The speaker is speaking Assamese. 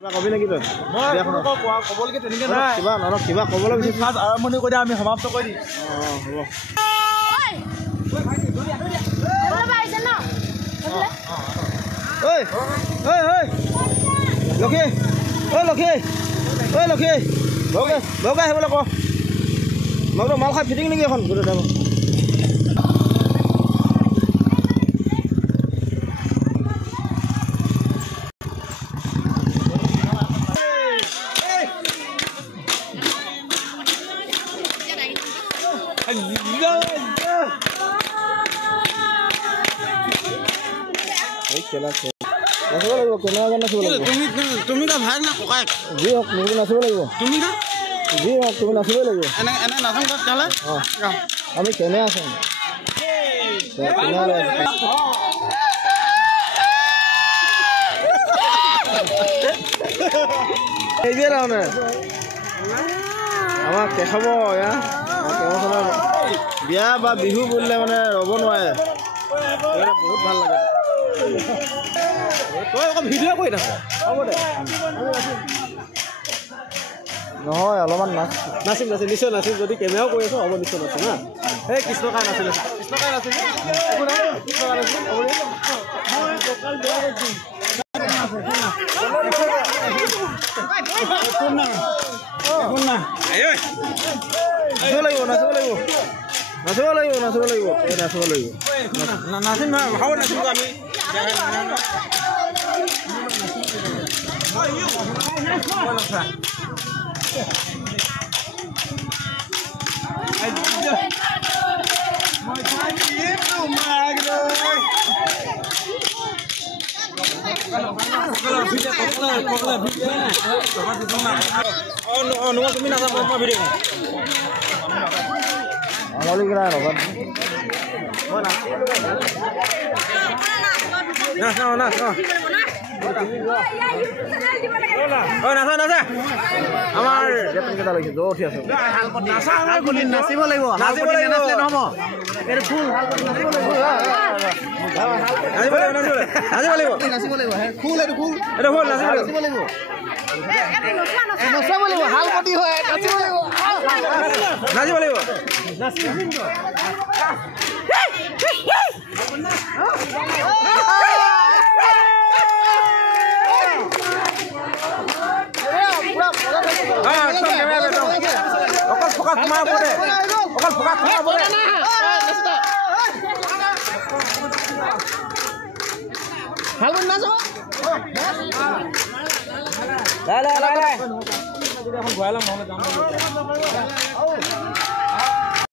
কবি নেকি তই ক'বলৈকে তেনেকৈ নাই কিবা ক'বলৈ বিচাৰিছ ফাৰ্ষ্ট আৰম্ভণি কৰি আমি সমাপ্ত কৰি দিম লক্ষী লক্ষী লক্ষী বৰকে আহিবলৈ ক মই মাল খাই ফিটিং নেকি এখন তুমি ভাই না ককাই যি হওক তুমি নাচিব লাগিব তুমি যি হওক তুমি নাচিবই লাগিব এনে নাচোন তালে আমি কেনে আছো এইবিয়ে তাৰমানে আমাক দেখাব বিয়া বা বিহু বুলিলে মানে ৰ'ব নোৱাৰে বহুত ভাল লাগে তই অকণ ভিডিঅ' কৰি থাক হ'ব দে নহয় অলপমান নাচিম নিশ্চয় নাচিম যদি কেমেৰাও কৰি আছো হ'ব নিশ্চয় নাচিম হা এই কৃষ্ণকাই নাছিলে কৃষ্ণকাই নাছিলে নাচিব লাগিব নাচিম নহয় ভাও নাচিব আমি তুমি নাচাব মই ভিডিঅ' আমাৰ কেইটা লাগিছে জ্বৰ উঠি আছে নাচিব লাগিব অকল ফকাচ তোমাৰ ওপৰতে অকল ফকাচ তোমাৰ ওপৰতে ভাল কৰি নাচো লাই এখন ঘূৰাই ল'ম নহ'লে যাম